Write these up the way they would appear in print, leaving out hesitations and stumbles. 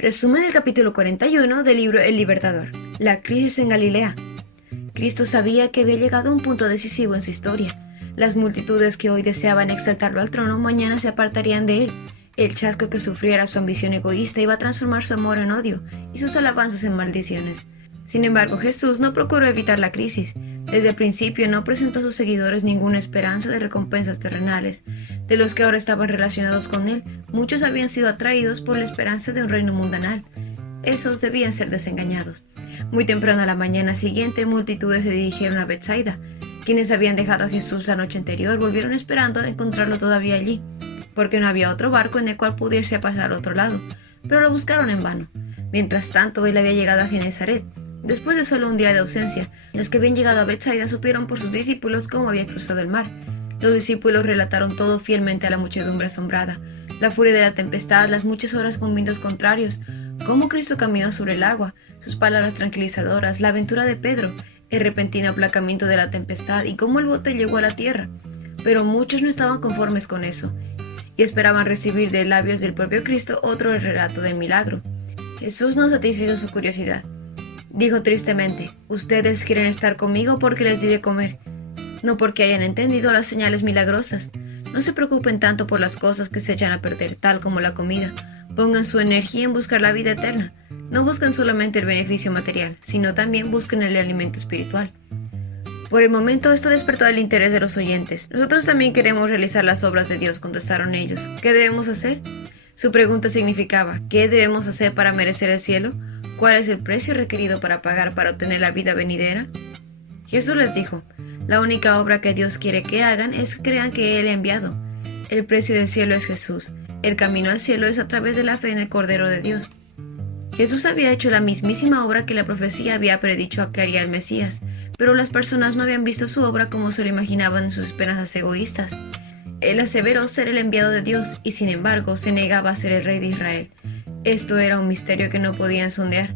Resumen del capítulo 41 del libro El Libertador. La crisis en Galilea. Cristo sabía que había llegado a un punto decisivo en su historia. Las multitudes que hoy deseaban exaltarlo al trono mañana se apartarían de él. El chasco que sufriera su ambición egoísta iba a transformar su amor en odio y sus alabanzas en maldiciones. Sin embargo, Jesús no procuró evitar la crisis. Desde el principio no presentó a sus seguidores ninguna esperanza de recompensas terrenales. De los que ahora estaban relacionados con él, muchos habían sido atraídos por la esperanza de un reino mundanal. Esos debían ser desengañados. Muy temprano a la mañana siguiente, multitudes se dirigieron a Betsaida. Quienes habían dejado a Jesús la noche anterior volvieron esperando encontrarlo todavía allí, porque no había otro barco en el cual pudiese pasar al otro lado, pero lo buscaron en vano. Mientras tanto, él había llegado a Genezaret. Después de solo un día de ausencia, los que habían llegado a Betsaida supieron por sus discípulos cómo había cruzado el mar. Los discípulos relataron todo fielmente a la muchedumbre asombrada: la furia de la tempestad, las muchas horas con vientos contrarios, cómo Cristo caminó sobre el agua, sus palabras tranquilizadoras, la aventura de Pedro, el repentino aplacamiento de la tempestad y cómo el bote llegó a la tierra. Pero muchos no estaban conformes con eso y esperaban recibir de labios del propio Cristo otro relato del milagro. Jesús no satisfizo su curiosidad. Dijo tristemente: ustedes quieren estar conmigo porque les di de comer, no porque hayan entendido las señales milagrosas. No se preocupen tanto por las cosas que se echan a perder, tal como la comida. Pongan su energía en buscar la vida eterna. No busquen solamente el beneficio material, sino también busquen el alimento espiritual. Por el momento esto despertó el interés de los oyentes. Nosotros también queremos realizar las obras de Dios, contestaron ellos. ¿Qué debemos hacer? Su pregunta significaba: ¿qué debemos hacer para merecer el cielo? ¿Cuál es el precio requerido para pagar para obtener la vida venidera? Jesús les dijo: la única obra que Dios quiere que hagan es que crean que Él ha enviado. El precio del cielo es Jesús. El camino al cielo es a través de la fe en el Cordero de Dios. Jesús había hecho la mismísima obra que la profecía había predicho que haría el Mesías, pero las personas no habían visto su obra como se lo imaginaban en sus esperanzas egoístas. Él aseveró ser el enviado de Dios y, sin embargo, se negaba a ser el rey de Israel. Esto era un misterio que no podían sondear.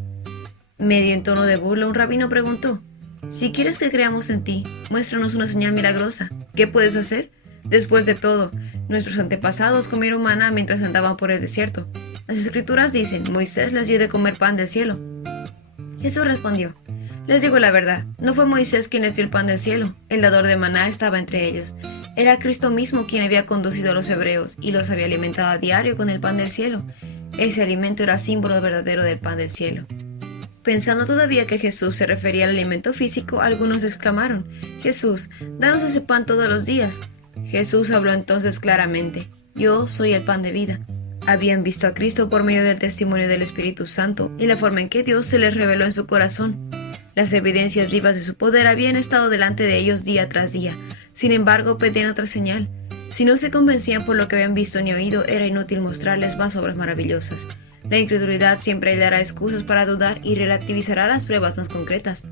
Medio en tono de burla, un rabino preguntó: si quieres que creamos en ti, muéstranos una señal milagrosa. ¿Qué puedes hacer? Después de todo, nuestros antepasados comieron maná mientras andaban por el desierto. Las escrituras dicen: Moisés les dio de comer pan del cielo. Jesús respondió: les digo la verdad, no fue Moisés quien les dio el pan del cielo. El dador de maná estaba entre ellos. Era Cristo mismo quien había conducido a los hebreos y los había alimentado a diario con el pan del cielo. Ese alimento era símbolo verdadero del pan del cielo. Pensando todavía que Jesús se refería al alimento físico, algunos exclamaron: Jesús, danos ese pan todos los días. Jesús habló entonces claramente: yo soy el pan de vida. Habían visto a Cristo por medio del testimonio del Espíritu Santo y la forma en que Dios se les reveló en su corazón. Las evidencias vivas de su poder habían estado delante de ellos día tras día. Sin embargo, pedían otra señal. Si no se convencían por lo que habían visto ni oído, era inútil mostrarles más obras maravillosas. La incredulidad siempre le dará excusas para dudar y relativizará las pruebas más concretas.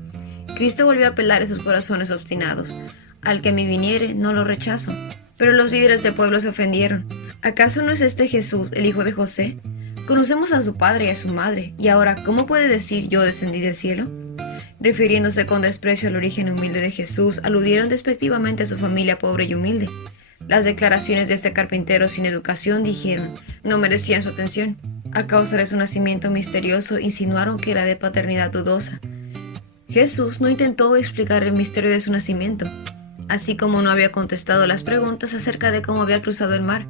Cristo volvió a apelar a sus corazones obstinados. Al que a mí viniere, no lo rechazo. Pero los líderes del pueblo se ofendieron. ¿Acaso no es este Jesús, el hijo de José? Conocemos a su padre y a su madre, y ahora, ¿cómo puede decir yo descendí del cielo? Refiriéndose con desprecio al origen humilde de Jesús, aludieron despectivamente a su familia pobre y humilde. Las declaraciones de este carpintero sin educación, dijeron, no merecían su atención. A causa de su nacimiento misterioso, insinuaron que era de paternidad dudosa. Jesús no intentó explicar el misterio de su nacimiento, así como no había contestado las preguntas acerca de cómo había cruzado el mar.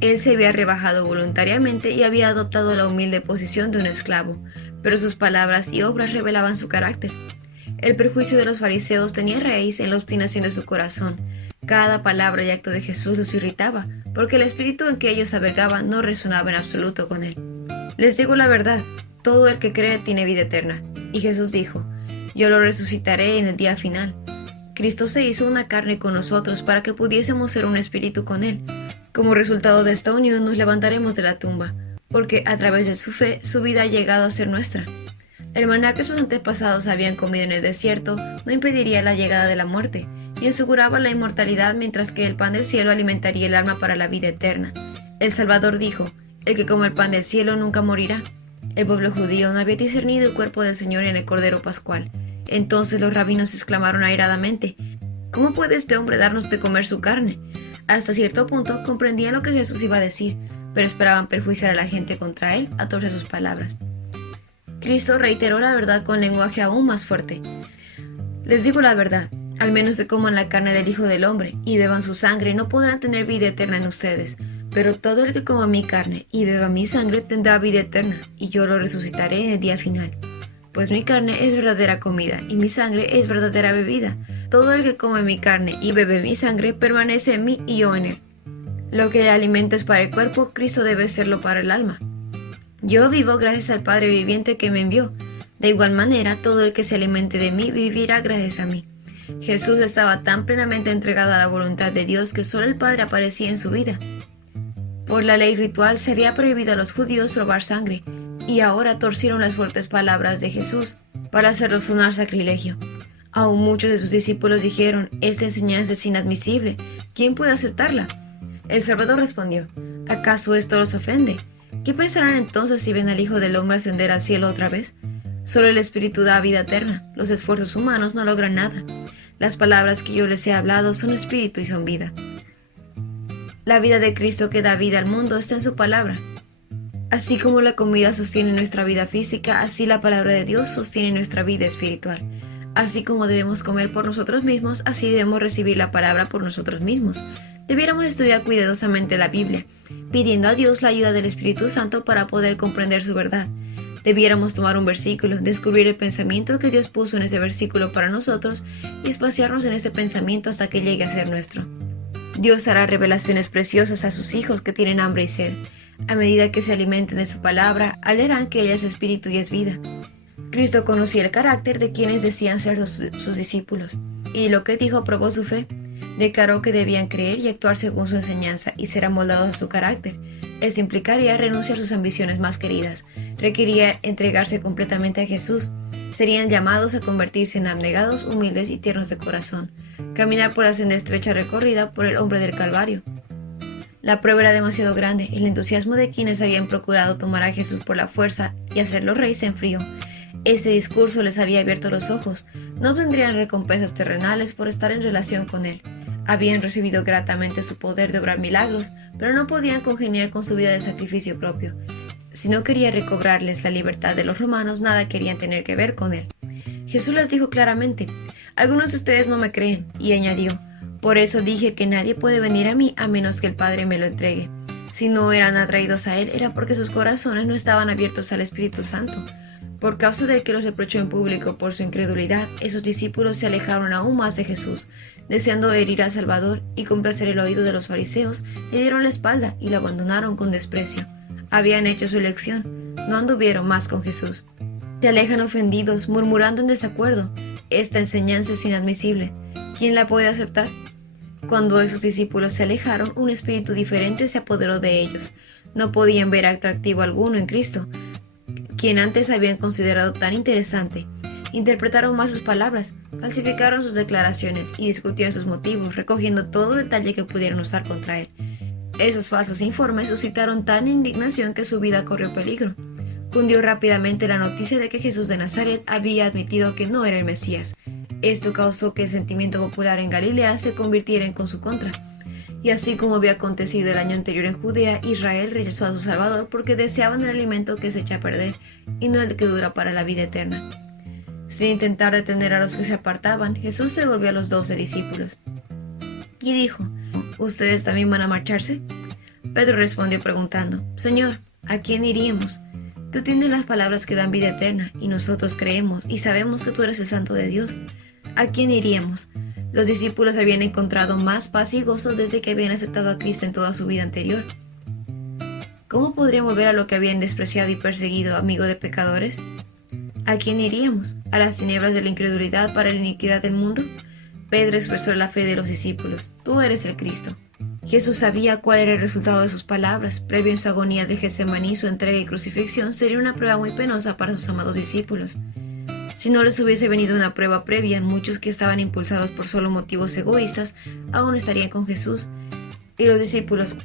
Él se había rebajado voluntariamente y había adoptado la humilde posición de un esclavo, pero sus palabras y obras revelaban su carácter. El perjuicio de los fariseos tenía raíz en la obstinación de su corazón. Cada palabra y acto de Jesús los irritaba, porque el espíritu en que ellos albergaban no resonaba en absoluto con él. Les digo la verdad, todo el que cree tiene vida eterna. Y Jesús dijo: yo lo resucitaré en el día final. Cristo se hizo una carne con nosotros para que pudiésemos ser un espíritu con él. Como resultado de esta unión nos levantaremos de la tumba, porque a través de su fe su vida ha llegado a ser nuestra. El maná que sus antepasados habían comido en el desierto no impediría la llegada de la muerte, y aseguraba la inmortalidad, mientras que el pan del cielo alimentaría el alma para la vida eterna. El Salvador dijo: el que come el pan del cielo nunca morirá. El pueblo judío no había discernido el cuerpo del Señor en el Cordero Pascual. Entonces los rabinos exclamaron airadamente: ¿cómo puede este hombre darnos de comer su carne? Hasta cierto punto comprendían lo que Jesús iba a decir, pero esperaban perjuiciar a la gente contra él a través de sus palabras. Cristo reiteró la verdad con lenguaje aún más fuerte. Les digo la verdad, al menos que coman la carne del Hijo del Hombre y beban su sangre, no podrán tener vida eterna en ustedes. Pero todo el que coma mi carne y beba mi sangre tendrá vida eterna, y yo lo resucitaré en el día final. Pues mi carne es verdadera comida, y mi sangre es verdadera bebida. Todo el que come mi carne y bebe mi sangre permanece en mí y yo en él. Lo que el alimento es para el cuerpo, Cristo debe serlo para el alma. Yo vivo gracias al Padre viviente que me envió. De igual manera, todo el que se alimente de mí vivirá gracias a mí. Jesús estaba tan plenamente entregado a la voluntad de Dios que solo el Padre aparecía en su vida. Por la ley ritual se había prohibido a los judíos probar sangre, y ahora torcieron las fuertes palabras de Jesús para hacerlo sonar sacrilegio. Aún muchos de sus discípulos dijeron: esta enseñanza es inadmisible, ¿quién puede aceptarla? El Salvador respondió: ¿acaso esto los ofende? ¿Qué pensarán entonces si ven al Hijo del Hombre ascender al cielo otra vez? Solo el Espíritu da vida eterna, los esfuerzos humanos no logran nada. Las palabras que yo les he hablado son espíritu y son vida. La vida de Cristo que da vida al mundo está en su palabra. Así como la comida sostiene nuestra vida física, así la palabra de Dios sostiene nuestra vida espiritual. Así como debemos comer por nosotros mismos, así debemos recibir la palabra por nosotros mismos. Debiéramos estudiar cuidadosamente la Biblia, pidiendo a Dios la ayuda del Espíritu Santo para poder comprender su verdad. Debiéramos tomar un versículo, descubrir el pensamiento que Dios puso en ese versículo para nosotros y espaciarnos en ese pensamiento hasta que llegue a ser nuestro. Dios hará revelaciones preciosas a sus hijos que tienen hambre y sed. A medida que se alimenten de su palabra, hallarán que ella es espíritu y es vida. Cristo conocía el carácter de quienes decían ser sus discípulos, y lo que dijo probó su fe. Declaró que debían creer y actuar según su enseñanza y ser amoldados a su carácter. Eso implicaría renunciar a sus ambiciones más queridas, requería entregarse completamente a Jesús. Serían llamados a convertirse en abnegados, humildes y tiernos de corazón, caminar por la senda estrecha recorrida por el hombre del Calvario. La prueba era demasiado grande, el entusiasmo de quienes habían procurado tomar a Jesús por la fuerza y hacerlo rey se enfrió. Este discurso les había abierto los ojos, no obtendrían recompensas terrenales por estar en relación con él. Habían recibido gratamente su poder de obrar milagros, pero no podían congeniar con su vida de sacrificio propio. Si no quería recobrarles la libertad de los romanos, nada querían tener que ver con él. Jesús les dijo claramente: algunos de ustedes no me creen, y añadió: por eso dije que nadie puede venir a mí a menos que el Padre me lo entregue. Si no eran atraídos a él, era porque sus corazones no estaban abiertos al Espíritu Santo. Por causa del que los reprochó en público por su incredulidad, esos discípulos se alejaron aún más de Jesús, deseando herir al Salvador y complacer el oído de los fariseos, le dieron la espalda y lo abandonaron con desprecio. Habían hecho su elección, no anduvieron más con Jesús. Se alejan ofendidos, murmurando en desacuerdo. Esta enseñanza es inadmisible. ¿Quién la puede aceptar? Cuando esos discípulos se alejaron, un espíritu diferente se apoderó de ellos. No podían ver atractivo alguno en Cristo, quien antes habían considerado tan interesante. Interpretaron mal sus palabras, falsificaron sus declaraciones y discutían sus motivos, recogiendo todo detalle que pudieran usar contra él. Esos falsos informes suscitaron tan indignación que su vida corrió peligro. Cundió rápidamente la noticia de que Jesús de Nazaret había admitido que no era el Mesías. Esto causó que el sentimiento popular en Galilea se convirtiera en su contra. Y así como había acontecido el año anterior en Judea, Israel rechazó a su Salvador porque deseaban el alimento que se echa a perder y no el que dura para la vida eterna. Sin intentar detener a los que se apartaban, Jesús se volvió a los 12 discípulos y dijo: ¿ustedes también van a marcharse? Pedro respondió preguntando: Señor, ¿a quién iríamos? Tú tienes las palabras que dan vida eterna, y nosotros creemos y sabemos que tú eres el Santo de Dios. ¿A quién iríamos? Los discípulos habían encontrado más paz y gozo desde que habían aceptado a Cristo en toda su vida anterior. ¿Cómo podrían volver a lo que habían despreciado y perseguido, amigo de pecadores? ¿A quién iríamos? ¿A las tinieblas de la incredulidad para la iniquidad del mundo? Pedro expresó la fe de los discípulos: tú eres el Cristo. Jesús sabía cuál era el resultado de sus palabras. Previo en su agonía de Getsemaní, su entrega y crucifixión sería una prueba muy penosa para sus amados discípulos. Si no les hubiese venido una prueba previa, muchos que estaban impulsados por solo motivos egoístas aún estarían con Jesús. Y los discípulos,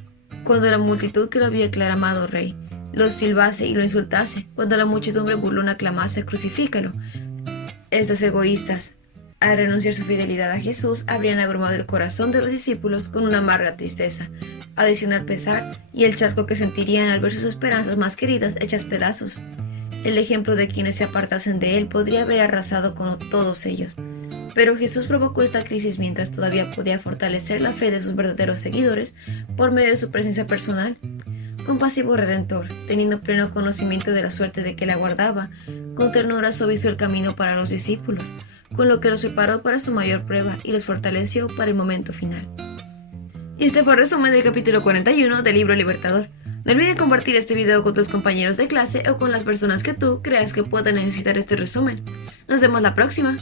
cuando la multitud que lo había aclamado rey, lo silbase y lo insultase, cuando la muchedumbre burlona clamase: crucifícalo. Estos egoístas Al renunciar su fidelidad a Jesús, habrían abrumado el corazón de los discípulos con una amarga tristeza, adicional pesar y el chasco que sentirían al ver sus esperanzas más queridas hechas pedazos. El ejemplo de quienes se apartasen de él podría haber arrasado con todos ellos. Pero Jesús provocó esta crisis mientras todavía podía fortalecer la fe de sus verdaderos seguidores por medio de su presencia personal. Compasivo Redentor, teniendo pleno conocimiento de la suerte de que le aguardaba, con ternura suavizó el camino para los discípulos, con lo que los preparó para su mayor prueba y los fortaleció para el momento final. Y este fue el resumen del capítulo 41 del libro Libertador. No olvides compartir este video con tus compañeros de clase o con las personas que tú creas que puedan necesitar este resumen. Nos vemos la próxima.